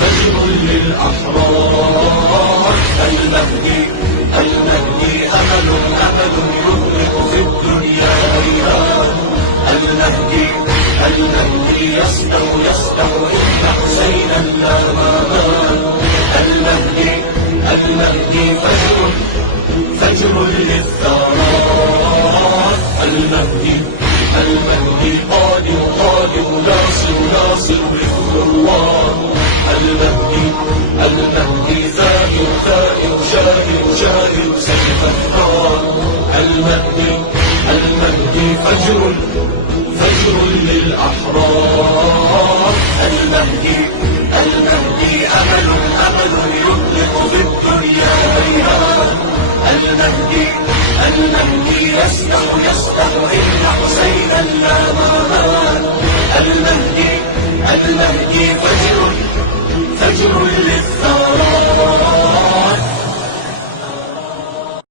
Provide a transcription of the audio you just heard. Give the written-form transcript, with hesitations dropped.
فجر للأحرار. المهدي أمل يغرق في الدنيا رياض. المهدي يصدو إن حسينا لا مال. المهدي فجر للثارات. المهدي قادم ناصر مثل الله. المهدي ثائر شاهد سيف الثار. المهدي فجر للأحرار. المهدي أمل